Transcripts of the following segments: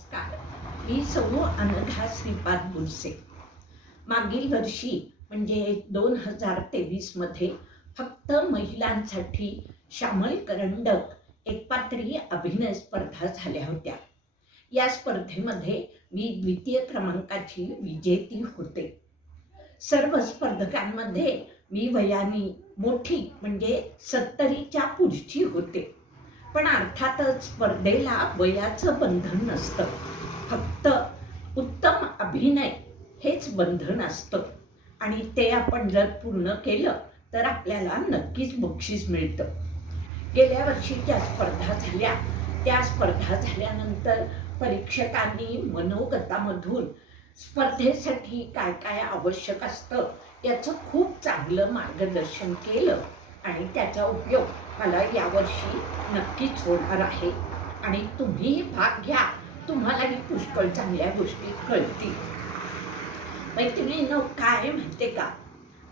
नमस्कार. मी समूह अनघा श्रीपाद बुरसे मागील वर्षी म्हणजे दोन हजार तेवीसमध्ये फक्त महिलांसाठी श्यामल करंडक एकपात्रीय अभिनय स्पर्धा झाल्या होत्या. या स्पर्धेमध्ये मी द्वितीय क्रमांकाची विजेती होते. सर्व स्पर्धकांमध्ये मी वयाने मोठी म्हणजे सत्तरीच्या पुढची होते. पण अर्थातच स्पर्धेला वयाचं बंधन नसतं. फक्त उत्तम अभिनय हेच बंधन असतं. आणि ते आपण जर पूर्ण केलं तर आपल्याला नक्कीच बक्षीस मिळतं. गेल्या वर्षी ज्या स्पर्धा झाल्या त्या स्पर्धा झाल्यानंतर परीक्षकांनी मनोगतामधून स्पर्धेसाठी काय काय आवश्यक असतं याचं खूप चांगलं मार्गदर्शन केलं आणि त्याचा उपयोग मला यावर्षी नक्कीच होणार आहे. आणि तुम्ही भाग घ्या. तुम्हालाही पुष्कळ चांगल्या गोष्टी कळतील. मैत्रिणीनं काय माहिती का?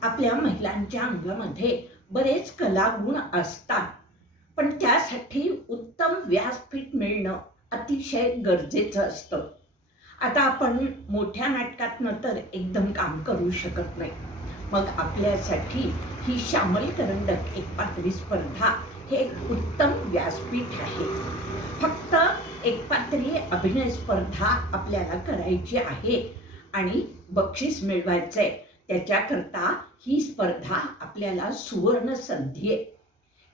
आपल्या महिलांच्या अंगामध्ये बरेच कलागुण असतात. पण त्यासाठी उत्तम व्यासपीठ मिळणं अतिशय गरजेचं असतं. आता आपण मोठ्या नाटकातनं तर एकदम काम करू शकत नाही. मग आपल्यासाठी ही श्यामल करंडक एक पातळी स्पर्धा हे एक उत्तम व्यासपीठ आहे. फक्त एक पात्रीय अभिनय स्पर्धा आपल्याला करायची आहे आणि बक्षीस मिळवायचं आहे त्याच्याकरता ही स्पर्धा आपल्याला सुवर्ण संधी आहे.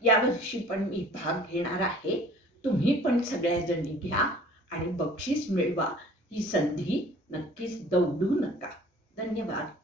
यावर्षी पण मी भाग घेणार आहे. तुम्ही पण सगळ्याजणी घ्या आणि बक्षीस मिळवा. ही संधी नक्कीच दौडू नका. धन्यवाद.